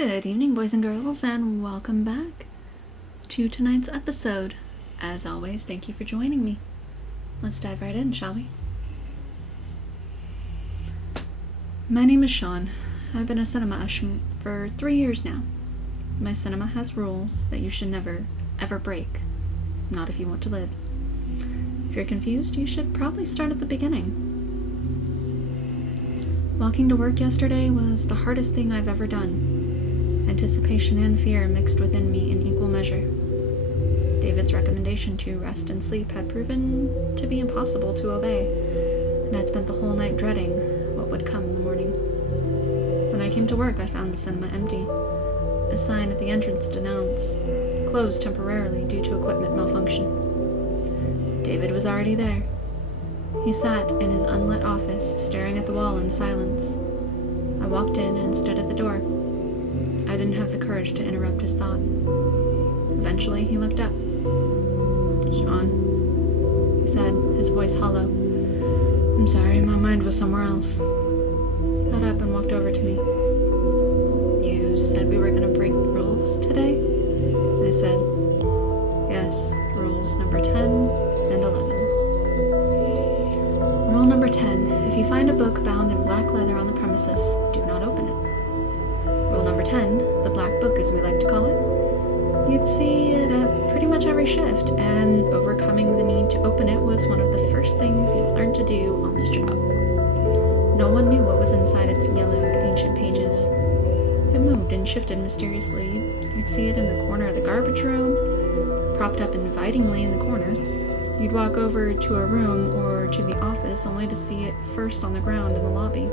Good evening, boys and girls, and welcome back to tonight's episode. As always, thank you for joining me. Let's dive right in, shall we? My name is Sean. I've been a Cinema Usher for 3 years now. My cinema has rules that you should never, ever break. Not if you want to live. If you're confused, you should probably start at the beginning. Walking to work yesterday was the hardest thing I've ever done. Anticipation and fear mixed within me in equal measure. David's recommendation to rest and sleep had proven to be impossible to obey, and I'd spent the whole night dreading what would come in the morning. When I came to work, I found the cinema empty. A sign at the entrance denounced closed temporarily due to equipment malfunction. David was already there. He sat in his unlit office, staring at the wall in silence. I walked in and stood at the door. I didn't have the courage to interrupt his thought. Eventually, he looked up. "Sean," he said, his voice hollow. "I'm sorry, my mind was somewhere else." He got up and walked over to me. "You said we were going to break rules today?" I said. "Yes, rules number 10 and 11. Rule number 10, if you find a book bound in black leather on the premises, do not open it. Rule number 10, the black book as we like to call it, you'd see it at pretty much every shift, and overcoming the need to open it was one of the first things you learned to do on this job. No one knew what was inside its yellowed, ancient pages. It moved and shifted mysteriously. You'd see it in the corner of the garbage room, propped up invitingly in the corner. You'd walk over to a room or to the office only to see it first on the ground in the lobby,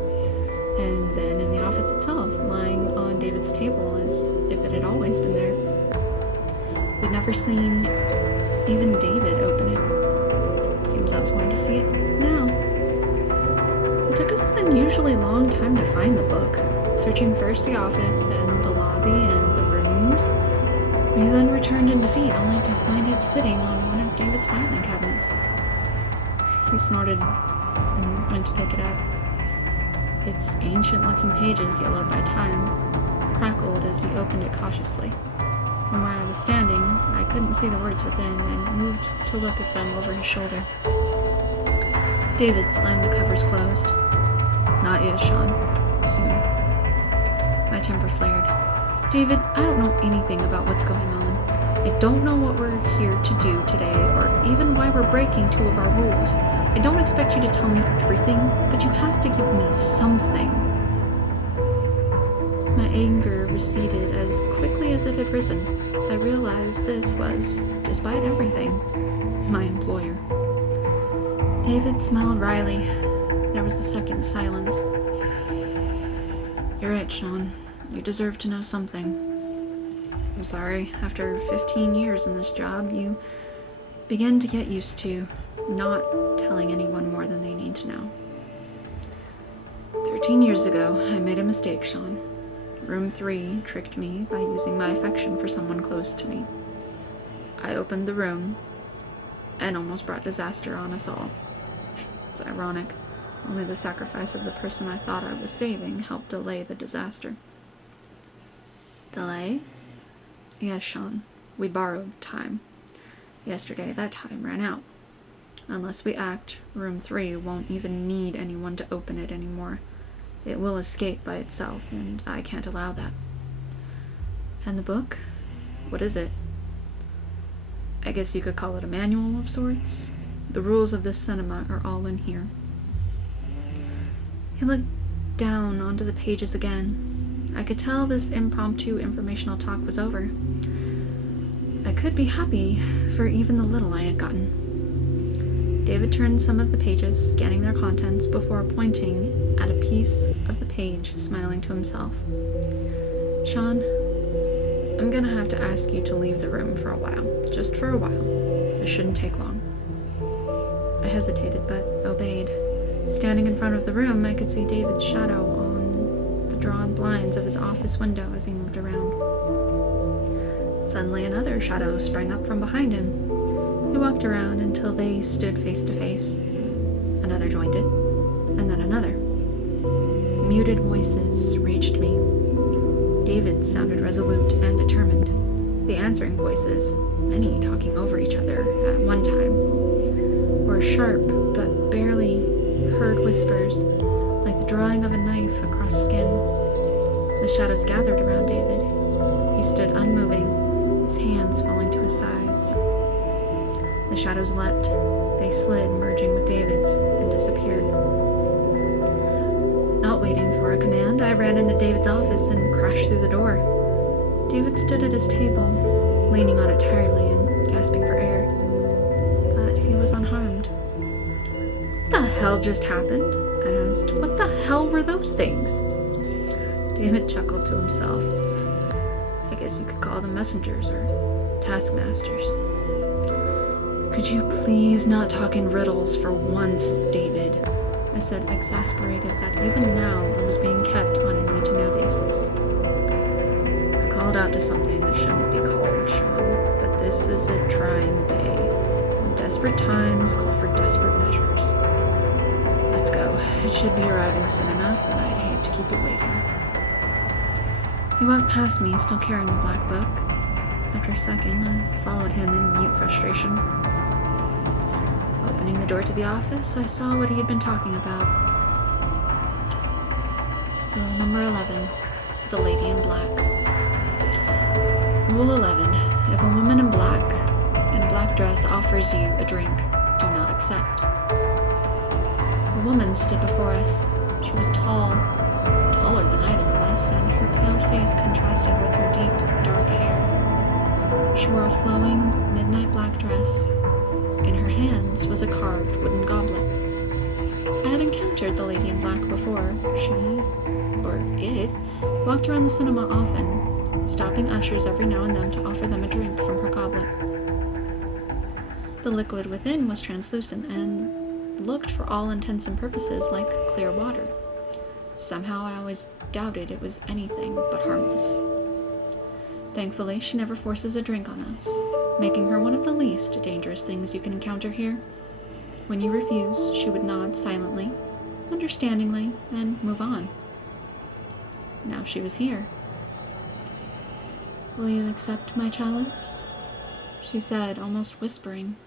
and then in the office itself, lying on David's table as if it had always been there. We'd never seen even David open it. Seems I was going to see it now. It took us an unusually long time to find the book, searching first the office and the lobby and the rooms. We then returned in defeat, only to find it sitting on one of David's filing cabinets. He snorted and went to pick it up. Its ancient-looking pages, yellowed by time, crackled as he opened it cautiously. From where I was standing, I couldn't see the words within and moved to look at them over his shoulder. David slammed the covers closed. "Not yet, Sean. Soon." My temper flared. "David, I don't know anything about what's going on. I don't know what we're here to do today, or even why we're breaking 2 of our rules. I don't expect you to tell me everything, but you have to give me something." My anger receded as quickly as it had risen. I realized this was, despite everything, my employer. David smiled wryly. There was a second's silence. "You're right, Sean. You deserve to know something. I'm sorry, after 15 years in this job, you begin to get used to not telling anyone more than they need to know. 13 years ago, I made a mistake, Sean. Room 3 tricked me by using my affection for someone close to me. I opened the room and almost brought disaster on us all. It's ironic. Only the sacrifice of the person I thought I was saving helped delay the disaster." "Delay?" "Yes, Sean. We borrowed time. Yesterday, that time ran out. Unless we act, Room 3 won't even need anyone to open it anymore. It will escape by itself, and I can't allow that." "And the book? What is it?" "I guess you could call it a manual of sorts. The rules of this cinema are all in here." He looked down onto the pages again. I could tell this impromptu informational talk was over. I could be happy for even the little I had gotten. David turned some of the pages, scanning their contents before pointing at a piece of the page, smiling to himself. "Sean, I'm gonna have to ask you to leave the room for a while. Just for a while. This shouldn't take long." I hesitated, but obeyed. Standing in front of the room, I could see David's shadow on the drawn blinds of his office window as he moved around. Suddenly another shadow sprang up from behind him. He walked around until they stood face to face. Another joined it, and then another. Muted voices reached me. David sounded resolute and determined. The answering voices, many talking over each other at one time, were sharp but barely heard whispers, like the drawing of a knife across skin. The shadows gathered around David. He stood unmoving, his hands falling to his sides. The shadows leapt. They slid, merging with David's, and disappeared. Not waiting for a command, I ran into David's office and crashed through the door. David stood at his table, leaning on it tiredly and gasping for air. But he was unharmed. "What the hell just happened?" I asked. "What the hell were those things?" David chuckled to himself. "I guess you could call them messengers or taskmasters." "Could you please not talk in riddles for once, David?" I said, exasperated that even now I was being kept on a need-to-know basis. "I called out to something that shouldn't be called, Sean, but this is a trying day, and desperate times call for desperate measures. Let's go. It should be arriving soon enough, and I'd hate to keep it waiting." He walked past me, still carrying the black book. After a second, I followed him in mute frustration. Opening the door to the office, I saw what he had been talking about. Rule number 11. The Lady in Black. Rule 11. If a woman in a black dress offers you a drink, do not accept. A woman stood before us. She was tall, taller than either of us, and her pale face contrasted with her deep, dark hair. She wore a flowing, midnight black dress. In her hands was a carved wooden goblet. I had encountered the Lady in Black before. She, or it, walked around the cinema often, stopping ushers every now and then to offer them a drink from her goblet. The liquid within was translucent and looked, for all intents and purposes, like clear water. Somehow I always doubted it was anything but harmless. Thankfully, she never forces a drink on us, making her one of the least dangerous things you can encounter here. When you refuse, she would nod silently, understandingly, and move on. Now she was here. "Will you accept my chalice?" she said, almost whispering.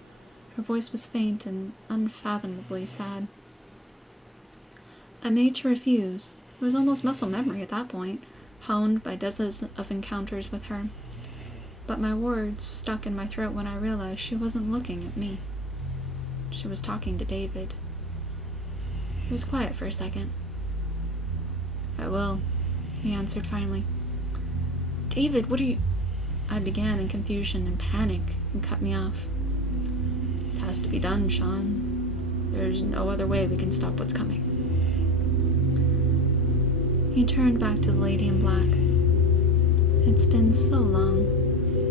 Her voice was faint and unfathomably sad. I made to refuse. It was almost muscle memory at that point, honed by dozens of encounters with her. But my words stuck in my throat when I realized she wasn't looking at me. She was talking to David. He was quiet for a second. "I will," he answered finally. "David, what are you—" I began in confusion and panic, and cut me off. "This has to be done, Sean. There's no other way we can stop what's coming." He turned back to the Lady in Black. "It's been so long."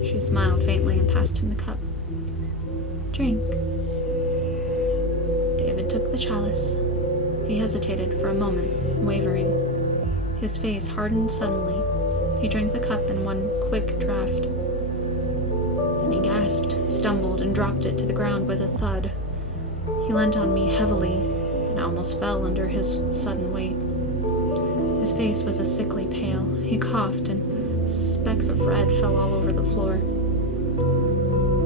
She smiled faintly and passed him the cup. "Drink." David took the chalice. He hesitated for a moment, wavering. His face hardened suddenly. He drank the cup in one quick draught. Then he gasped, stumbled, and dropped it to the ground with a thud. He leant on me heavily, and I almost fell under his sudden weight. His face was a sickly pale. He coughed, and specks of red fell all over the floor.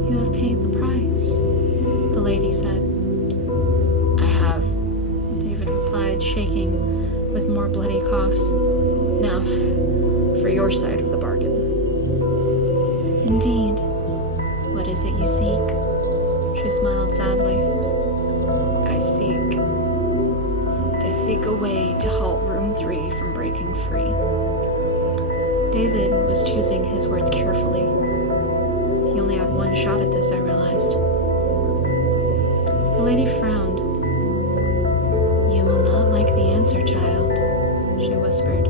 "You have paid the price," the lady said. "I have," David replied, shaking with more bloody coughs. "Now, for your side of the bargain." "Indeed. What is it you seek?" She smiled sadly. I seek a way to halt Room 3 from breaking free." David was choosing his words carefully. He only had one shot at this, I realized. The lady frowned. "You will not like the answer, child," she whispered.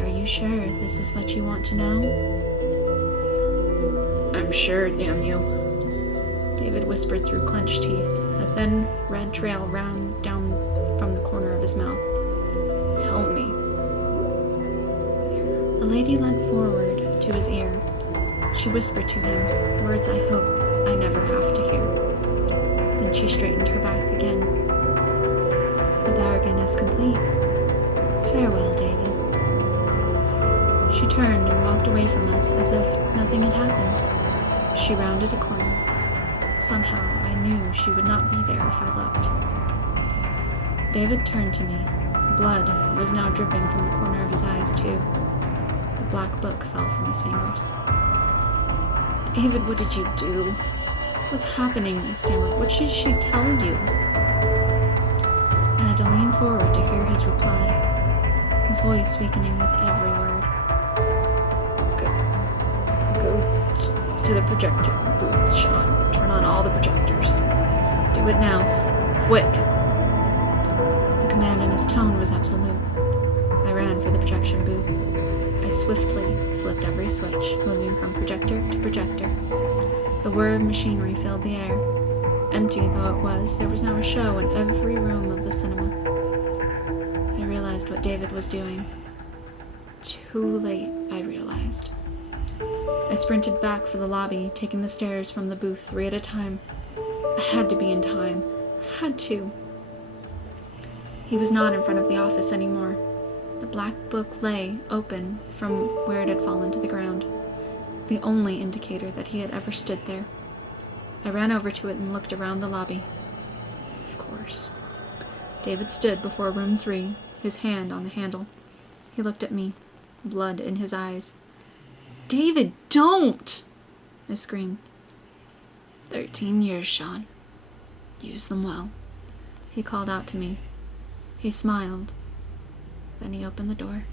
"Are you sure this is what you want to know?" "I'm sure, damn you," David whispered through clenched teeth. A thin red trail ran down from the corner of his mouth. "Tell me." The lady leant forward to his ear. She whispered to him, words I hope I never have to hear. Then she straightened her back again. "The bargain is complete. Farewell, David." She turned and walked away from us as if nothing had happened. She rounded a corner. Somehow, I knew she would not be there if I looked. David turned to me. Blood was now dripping from the corner of his eyes, too. The black book fell from his fingers. David, what did you do? What's happening? I stammered. What should she tell you? I had to lean forward to hear his reply, his voice weakening with every word. Go to the projector booth, Sean. Turn on all the projectors. Do it now. Quick. The command in his tone was absolute. I ran for the projection booth. I swiftly flipped every switch, moving from projector to projector. The whir of machinery filled the air. Empty though it was, there was now a show in every room of the cinema. I realized what David was doing. Too late, I realized. I sprinted back for the lobby, taking the stairs from the booth 3 at a time. I had to be in time. I had to. He was not in front of the office anymore. The black book lay open from where it had fallen to the ground, the only indicator that he had ever stood there. I ran over to it and looked around the lobby. Of course. David stood before room 3, his hand on the handle. He looked at me, blood in his eyes. David, don't! I screamed. 13 years, Sean. Use them well. He called out to me. He smiled. Then he opened the door.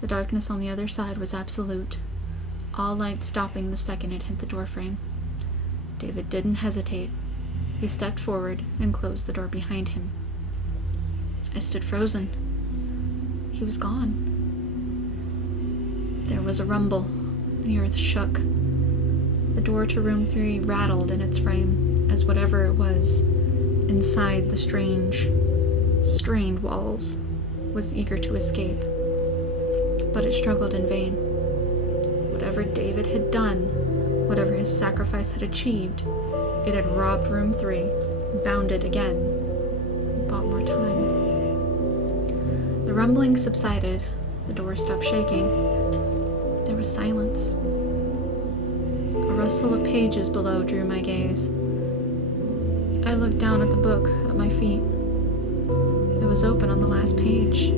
The darkness on the other side was absolute, all light stopping the second it hit the doorframe. David didn't hesitate. He stepped forward and closed the door behind him. I stood frozen. He was gone. There was a rumble. The earth shook. The door to room 3 rattled in its frame as whatever it was inside the strained walls was eager to escape. But it struggled in vain. Whatever David had done, whatever his sacrifice had achieved, it had robbed room 3, bound it again, bought more time. The rumbling subsided. The door stopped shaking. There was silence. A rustle of pages below drew my gaze. I looked down at the book at my feet. It was open on the last page.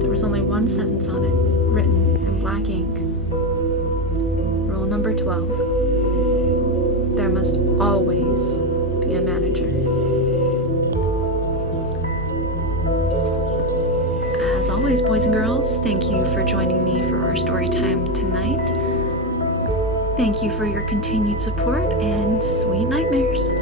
There was only one sentence on it, written in black ink. Rule number 12. There must always be a manager. As always, boys and girls, thank you for joining me for our story time tonight. Thank you for your continued support, and sweet nightmares.